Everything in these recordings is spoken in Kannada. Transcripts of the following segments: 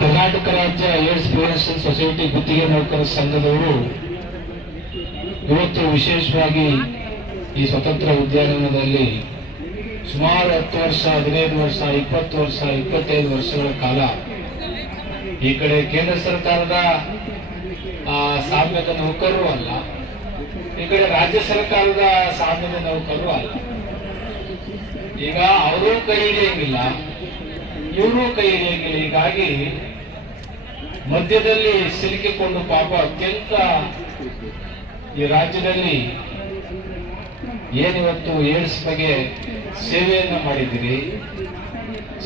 ಕರ್ನಾಟಕ ರಾಜ್ಯ ಏಡ್ಸ್ ಪ್ರಿವೆನ್ಷನ್ ಸೊಸೈಟಿ ಗುತ್ತಿಗೆ ನೌಕರರ ಸಂಘದವರು ಇವತ್ತು ವಿಶೇಷವಾಗಿ ಈ ಸ್ವತಂತ್ರ ಉದ್ಯಾನವನದಲ್ಲಿ ಸುಮಾರು 10 ವರ್ಷ, 15 ವರ್ಷ, 20 ವರ್ಷ, 25 ವರ್ಷಗಳ ಕಾಲ ಈ ಕಡೆ ಕೇಂದ್ರ ಸರ್ಕಾರದ ಸಾಮ್ಯದ ನೌಕರರು ಅಲ್ಲ, ಈ ಕಡೆ ರಾಜ್ಯ ಸರ್ಕಾರದ ಸಾಮ್ಯದ ನೌಕರರು ಅಲ್ಲ. ಈಗ ಅವರೂ ಕೈ ಹಿಡಿಯಂಗಿಲ್ಲ, ಇವರು ಕೈ ಹಿಡಿಯಂಗಿಲ್ಲ. ಹೀಗಾಗಿ ಮಧ್ಯದಲ್ಲಿ ಸಿಲುಕಿಕೊಂಡು ಪಾಪ ಅತ್ಯಂತ ಈ ರಾಜ್ಯದಲ್ಲಿ ಏನಿವತ್ತು ಏಡ್ಸ್ ಬಗ್ಗೆ ಸೇವೆಯನ್ನ ಮಾಡಿದ್ದೀರಿ,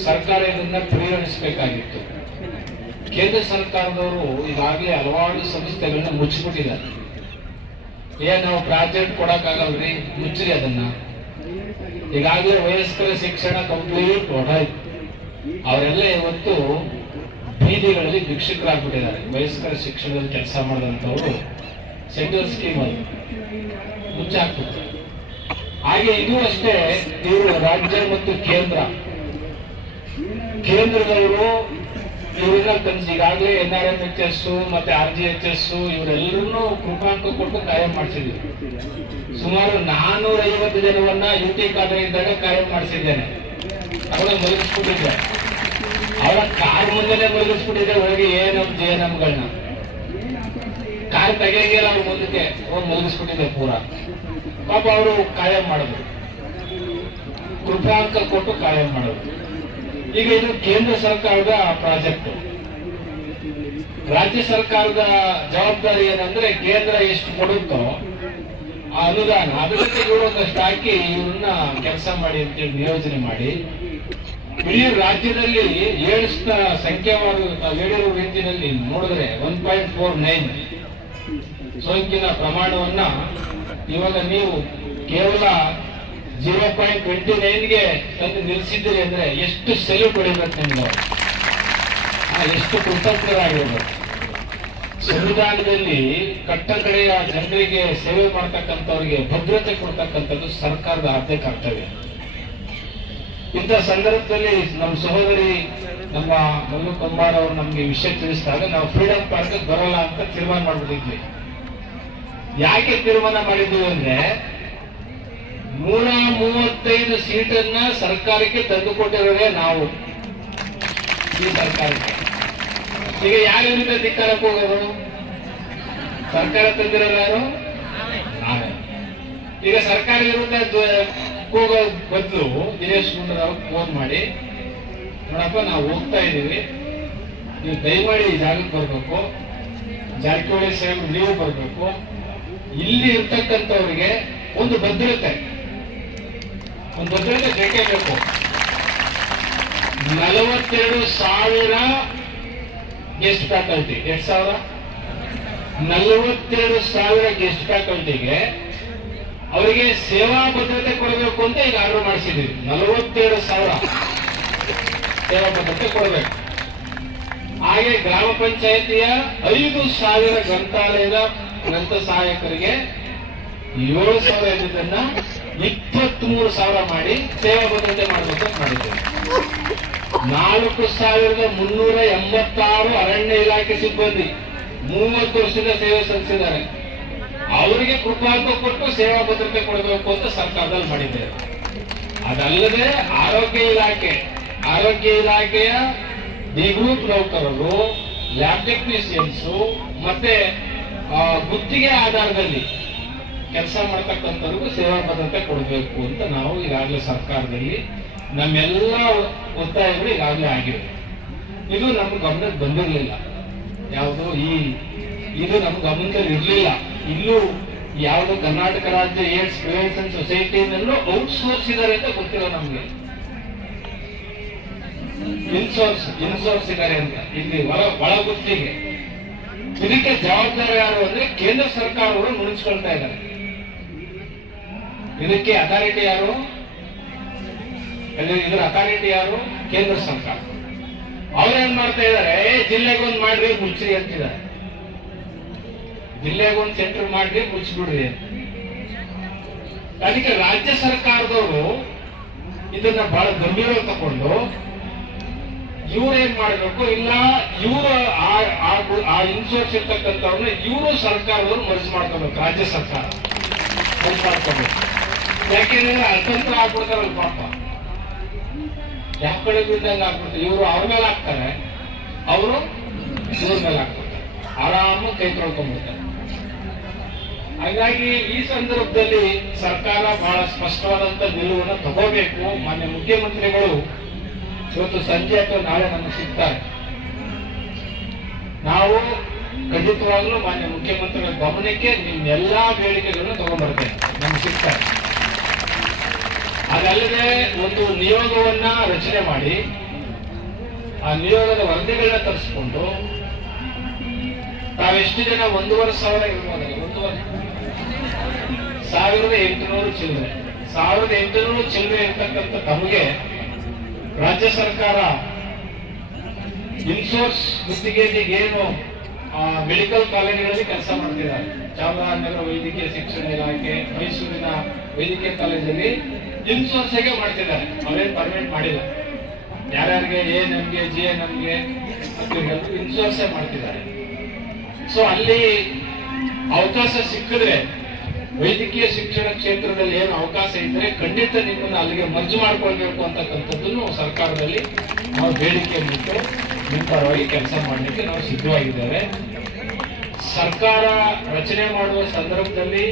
ಸರ್ಕಾರ ಇದನ್ನ ಪರಿಗಣಿಸಬೇಕಾಗಿತ್ತು. ಕೇಂದ್ರ ಸರ್ಕಾರದವರು ಈಗಾಗಲೇ ಹಲವಾರು ಸಂಸ್ಥೆಗಳನ್ನ ಮುಚ್ಚಿಬಿಟ್ಟಿದ್ದಾರೆ. ನಾವು ಪ್ರಾಜೆಕ್ಟ್ ಕೊಡಕ್ಕಾಗಲ್ರಿ, ಮುಚ್ಚ್ರಿ ಅದನ್ನ. ಈಗಾಗಲೇ ವಯಸ್ಕರ ಶಿಕ್ಷಣ ಕಂಪ್ಲೀಟ್ ಹೊರಟಾಯ್ತು. ಅವರೆಲ್ಲ ಇವತ್ತು ಬೀದಿಗಳಲ್ಲಿ ಭಿಕ್ಷುಕರಾಗ್ಬಿಟ್ಟಿದ್ದಾರೆ. ವಯಸ್ಕರ ಶಿಕ್ಷಣದಲ್ಲಿ ಕೆಲಸ ಮಾಡಿದಂಥವ್ರು ಸೆಂಟ್ರಲ್ ಸ್ಕೀಮ್ ಅಲ್ಲಿ ಮುಚ್ಚಾಕ್ಬಿಡ್ತಾರೆ. ಹಾಗೆ ಇದು ಅಷ್ಟೇ, ಇವರು ರಾಜ್ಯ ಮತ್ತು ಕೇಂದ್ರದವರು ಇವ್ರನ್ನ ಕನ್ಸಿ ಈಗಾಗಲೇ NRMHS ಮತ್ತೆ RGHS ಇವರೆಲ್ಲರೂ ಕೃಪಾಂಕ ಕೊಟ್ಟು ಕಾಯಂ ಮಾಡಿಸಿದ್ರು. ಸುಮಾರು 450 ಜನವನ್ನ UT ಖಾತೆ ಇದ್ದಾಗ ಕಾಯಂ ಮಾಡಿಸಿದ್ದೇನೆ. ಅವರ ಮಲಗಿಸ್ಬಿಟ್ಟಿದ್ದೆ, ಅವರ ಕಾರ್ ಮುಂದೆನೆ ಮಲಗಿಸ್ಬಿಟ್ಟಿದ್ದೆ. ಒಳಗೆ JNMಗಳನ್ನ ಕಾರ್ ತೆಗೆಯಂಗಿಲ್ಲ, ಅವ್ರ ಮುಂದಕ್ಕೆ ಹೋಗಿ ಮಲಗಿಸ್ಬಿಟ್ಟಿದ್ದೆ ಪೂರ. ಪಾಪ ಅವರು ಕಾಯಂ ಮಾಡಿದ್ರು, ಕೃಪಾಂಕ ಕೊಟ್ಟು ಕಾಯಂ ಮಾಡಿದ್ರು. ಈಗ ಇದು ಕೇಂದ್ರ ಸರ್ಕಾರದ ಪ್ರಾಜೆಕ್ಟ್. ರಾಜ್ಯ ಸರ್ಕಾರದ ಜವಾಬ್ದಾರಿ ಏನಂದ್ರೆ ಕೇಂದ್ರ ಎಷ್ಟು ಕೊಡುತ್ತೋ ಆ ಅನುದಾನ ಅದಕ್ಕೆ ಒಂದಷ್ಟು ಹಾಕಿ ಇವ್ರನ್ನ ಕೆಲಸ ಮಾಡಿ ಅಂತೇಳಿ ನಿಯೋಜನೆ ಮಾಡಿ ಇಡೀ ರಾಜ್ಯದಲ್ಲಿ ಏಡ್ಸ್ನ ಸಂಖ್ಯಾವಾರು ಹೇಳಿರುವ ರೀತಿಯಲ್ಲಿ ನೋಡಿದ್ರೆ 1.49 ಸೋಂಕಿನ ಪ್ರಮಾಣವನ್ನ ಇವಾಗ ನೀವು ಕೇವಲ 0.29ಗೆ ತಂದು ನಿಲ್ಲಿಸಿದ್ದೀರಿ ಅಂದ್ರೆ ಎಷ್ಟು ಸೆಲ್ಯೂಟ್ ಹೊಡಿಬೇಕು ನಿಮ್ಗೆ, ಎಷ್ಟು ಕೃತಜ್ಞರಾಗಿರ್ಬೇಕು. ಸಂವಿಧಾನದಲ್ಲಿ ಕಟ್ಟಕಡೆಯ ಜನರಿಗೆ ಸೇವೆ ಮಾಡ್ತಕ್ಕಂಥವ್ರಿಗೆ ಭದ್ರತೆ ಕೊಡ್ತಕ್ಕಂಥದ್ದು ಸರ್ಕಾರದ ಆದ್ಯ ಕರ್ತವ್ಯ. ಇಂಥ ಸಂದರ್ಭದಲ್ಲಿ ನಮ್ಮ ಸಹೋದರಿ ನಮ್ಮ ಮಲ್ಲು ಕಂಬಾರ್ ಅವರು ನಮ್ಗೆ ವಿಷಯ ತಿಳಿಸಿದಾಗ ನಾವು ಫ್ರೀಡಂ ಪಾರ್ಕ್ ಬರಲ್ಲ ಅಂತ ತೀರ್ಮಾನ ಮಾಡ್ಬಿಟ್ಟಿದ್ವಿ. ಯಾಕೆ ತೀರ್ಮಾನ ಮಾಡಿದ್ವಿ ಅಂದ್ರೆ 135 ಸೀಟನ್ನ ಸರ್ಕಾರಕ್ಕೆ ತಂದುಕೊಟ್ಟಿರೋದೇ ನಾವು, ಈ ಸರ್ಕಾರಕ್ಕೆ. ಈಗ ಯಾರ ವಿರುದ್ಧ ಧಿಕ್ಕಾರಕ್ಕೆ ಹೋಗೋದು? ಸರ್ಕಾರ ತಂದಿರೋದು ಯಾರು? ನಾವೇ. ಈಗ ಸರ್ಕಾರ ವಿರುದ್ಧ ಹೋಗೋ ಬದಲು ದಿನೇಶ್ ಗುಂಡೂರಾವ್ ಫೋನ್ ಮಾಡಿ, ನೋಡಪ್ಪ ನಾವು ಹೋಗ್ತಾ ಇದೀವಿ, ನೀವು ದಯಮಾಡಿ ಈ ಜಾಗಕ್ಕೆ ಬರ್ಬೇಕು, ಜಾರಕಿಹೊಳಿ ಸಾಹೇಬ್ ನೀವು ಬರ್ಬೇಕು, ಇಲ್ಲಿ ಇರ್ತಕ್ಕಂಥವ್ರಿಗೆ ಒಂದು ಭದ್ರತೆ ಬೇಕೇ ಬೇಕು. 42,000 ಗೆಸ್ಟ್ ಫ್ಯಾಕಲ್ಟಿ, 42,000 ಗೆಸ್ಟ್ ಫ್ಯಾಕಲ್ಟಿಗೆ ಅವರಿಗೆ ಸೇವಾ ಭದ್ರತೆ ಕೊಡಬೇಕು ಅಂತ ಈಗ ಆರ್ಡರ್ ಮಾಡಿಸಿದ್ದೀವಿ. 42,000 ಸೇವಾ ಭದ್ರತೆ ಕೊಡಬೇಕು. ಹಾಗೆ ಗ್ರಾಮ ಪಂಚಾಯತಿಯ 5,000 ಗ್ರಂಥಾಲಯದ ಗ್ರಂಥ ಸಹಾಯಕರಿಗೆ 7,000 ಇದ್ದನ್ನ 23,000 ಮಾಡಿ ಸೇವಾ ಭದ್ರತೆ ಮಾಡಬೇಕು ಅಂತ ಮಾಡಿದ್ದೇವೆ. 4,386 ಅರಣ್ಯ ಇಲಾಖೆ ಸಿಬ್ಬಂದಿ 30 ವರ್ಷದಿಂದ ಸೇವೆ ಸಲ್ಲಿಸಿದ್ದಾರೆ. ಅವರಿಗೆ ಕೃಪಾಂಕ ಕೊಟ್ಟು ಸೇವಾ ಭದ್ರತೆ ಕೊಡಬೇಕು ಅಂತ ಸರ್ಕಾರದಲ್ಲಿ ಮಾಡಿದ್ದೇವೆ. ಅದಲ್ಲದೆ ಆರೋಗ್ಯ ಇಲಾಖೆಯ ಡಿ ಗ್ರೂಪ್ ನೌಕರರು, ಲ್ಯಾಬ್ ಟೆಕ್ನಿಷಿಯನ್ಸ್ ಮತ್ತೆ ಗುತ್ತಿಗೆ ಆಧಾರದಲ್ಲಿ ಕೆಲಸ ಮಾಡತಕ್ಕಂಥವ್ರಿಗೂ ಸೇವಾ ಭದ್ರತೆ ಕೊಡಬೇಕು ಅಂತ ನಾವು ಈಗಾಗಲೇ ಸರ್ಕಾರದಲ್ಲಿ ನಮ್ಮೆಲ್ಲ ಒತ್ತಾಯಗಳು ಈಗಾಗಲೇ ಆಗಿವೆ. ಇದು ನಮ್ಮ ಗಮನಕ್ಕೆ ಬಂದಿರಲಿಲ್ಲ. ಯಾವುದು ಇದು ನಮ್ಮ ಗಮನದಲ್ಲಿ ಇರಲಿಲ್ಲ. ಇಲ್ಲೂ ಯಾವುದು ಕರ್ನಾಟಕ ರಾಜ್ಯ ಏಡ್ಸ್ ಪ್ರಿವೆನ್ಷನ್ ಸೊಸೈಟಿನಲ್ಲೂ ಔಟ್ಸೋರ್ಸ್ ಇದ್ದಾರೆ ಅಂತ ಗೊತ್ತಿಲ್ಲ ನಮ್ಗೆ. ಇನ್ಸೋರ್ಸ್ ಇದ್ದಾರೆ ಅಂತ ಇಲ್ಲಿ ಒಳ ಗುತ್ತಿಗೆ. ಇದಕ್ಕೆ ಜವಾಬ್ದಾರಿ ಯಾರು ಅಂದ್ರೆ ಕೇಂದ್ರ ಸರ್ಕಾರಗಳು ನುಡಿಸ್ಕೊಳ್ತಾ ಇದ್ದಾರೆ. ಇದಕ್ಕೆ ಅಥಾರಿಟಿ ಯಾರು? ಇದರ ಅಥಾರಿಟಿ ಯಾರು? ಕೇಂದ್ರ ಸರ್ಕಾರ. ಅವ್ರೇನ್ ಮಾಡ್ತಾ ಇದ್ದಾರೆ, ಜಿಲ್ಲೆಗೊಂದು ಮಾಡ್ರಿ ಮುಚ್ಚ್ರಿ ಅಂತಿದ್ದಾರೆ. ಜಿಲ್ಲೆಗೊಂದು ಸೆಂಟರ್ ಮಾಡ್ರಿ ಮುಚ್ಚಿಬಿಡ್ರಿ ಅಂತ. ಅದಕ್ಕೆ ರಾಜ್ಯ ಸರ್ಕಾರದವರು ಇದನ್ನ ಬಹಳ ಗಂಭೀರವಾಗಿ ತಗೊಂಡು ಇವ್ರೇನ್ ಮಾಡಬೇಕು, ಇಲ್ಲ ಇವರು ಆ ಇನ್ಸೂರೆನ್ಸ್ ಇರ್ತಕ್ಕಂಥವ್ರನ್ನ ಇವರು ಸರ್ಕಾರದವ್ರು ಮರ್ಜ್ ಮಾಡ್ಕೋಬೇಕು, ರಾಜ್ಯ ಸರ್ಕಾರ ಮರ್ಜ್ ಮಾಡ್ಕೋಬೇಕು. ಯಾಕೆಂದ್ರೆ ಅತಂತ್ರ ಆಗ್ಬಿಡ್ತಾರಲ್ಲ ಪಾಪ, ಯಾವ ಕಡೆ ಬಿದ್ದಂಗೆ ಆಗ್ಬಿಡ್ತಾರೆ. ಇವರು ಅವ್ರ ಮೇಲೆ ಹಾಕ್ತಾರೆ, ಅವರು ಇವ್ರ ಮೇಲೆ ಹಾಕ್ಬಿಡ್ತಾರೆ, ಆರಾಮ ಕೈ ತೊಳ್ಕೊಂಡ್ಬಿಡ್ತಾರೆ. ಹಾಗಾಗಿ ಈ ಸಂದರ್ಭದಲ್ಲಿ ಸರ್ಕಾರ ಬಹಳ ಸ್ಪಷ್ಟವಾದಂತ ನಿಲುವನ್ನು ತಗೋಬೇಕು. ಮಾನ್ಯ ಮುಖ್ಯಮಂತ್ರಿಗಳು ಇವತ್ತು ಸಂಜೆ ಅಥವಾ ನಾಳೆ ನಮಗೆ ಸಿಗ್ತಾರೆ. ನಾವು ಖಂಡಿತವಾಗ್ಲೂ ಮಾನ್ಯ ಮುಖ್ಯಮಂತ್ರಿಗಳ ಗಮನಕ್ಕೆ ನಿಮ್ಮೆಲ್ಲಾ ಬೇಡಿಕೆಗಳನ್ನು ತಗೊಂಡ್ಬರ್ತೇನೆ, ನಮ್ಗೆ ಸಿಗ್ತಾರೆ. ಅದಲ್ಲದೆ ಒಂದು ನಿಯೋಗವನ್ನ ರಚನೆ ಮಾಡಿ ಆ ನಿಯೋಗದ ವರದಿಗಳನ್ನ ತರಿಸ್ಕೊಂಡು ತಾವೆಷ್ಟು ಜನ 1,500 ಇರ್ಬೋದಲ್ಲ, 1,800 ಚಿಲ್ಲರೆ 1,800 ಚಿಲ್ಲರೆ ಇರ್ತಕ್ಕಂಥ ತಮಗೆ ರಾಜ್ಯ ಸರ್ಕಾರ ಇನ್ಸೋರ್ಸ್ ಗುತ್ತಿಗೆಗೆ ಏನು ಮೆಡಿಕಲ್ ಕಾಲೇಜುಗಳಲ್ಲಿ ಕೆಲಸ ಮಾಡ್ತಿದ್ದಾರೆ. ಚಾಮರಾಜನಗರ ವೈದ್ಯಕೀಯ ಶಿಕ್ಷಣ ಇಲಾಖೆ, ಮೈಸೂರಿನ ವೈದ್ಯಕೀಯ ಕಾಲೇಜಲ್ಲಿ ಇನ್ಸೋರ್ಸ್ಗೆ ಮಾಡ್ತಿದ್ದಾರೆ, ಅವೇನು ಪರ್ಮನೆಂಟ್ ಮಾಡಿಲ್ಲ. ಯಾರ್ಯಾರಿಗೆ ANMಗೆ GNMಗೆ ಇನ್ಸೋರ್ಸೇ ಮಾಡ್ತಿದ್ದಾರೆ. ಸೊ ಅಲ್ಲಿ ಅವಕಾಶ ಸಿಕ್ಕಿದ್ರೆ, ವೈದ್ಯಕೀಯ ಶಿಕ್ಷಣ ಕ್ಷೇತ್ರದಲ್ಲಿ ಏನು ಅವಕಾಶ ಇದ್ರೆ ಖಂಡಿತ ನಿಮ್ಮನ್ನು ಅಲ್ಲಿಗೆ ಮರ್ಜ್ ಮಾಡ್ಕೊಳ್ಬೇಕು ಅಂತಕ್ಕಂಥದ್ದನ್ನು ಸರ್ಕಾರದಲ್ಲಿ ನಾವು ಬೇಡಿಕೆ ಬಿಟ್ಟು ನಿಮ್ಮ ಪರವಾಗಿ ಕೆಲಸ ಮಾಡಲಿಕ್ಕೆ ನಾವು ಸಿದ್ಧವಾಗಿದ್ದೇವೆ. ಸರ್ಕಾರ ರಚನೆ ಮಾಡುವ ಸಂದರ್ಭದಲ್ಲಿ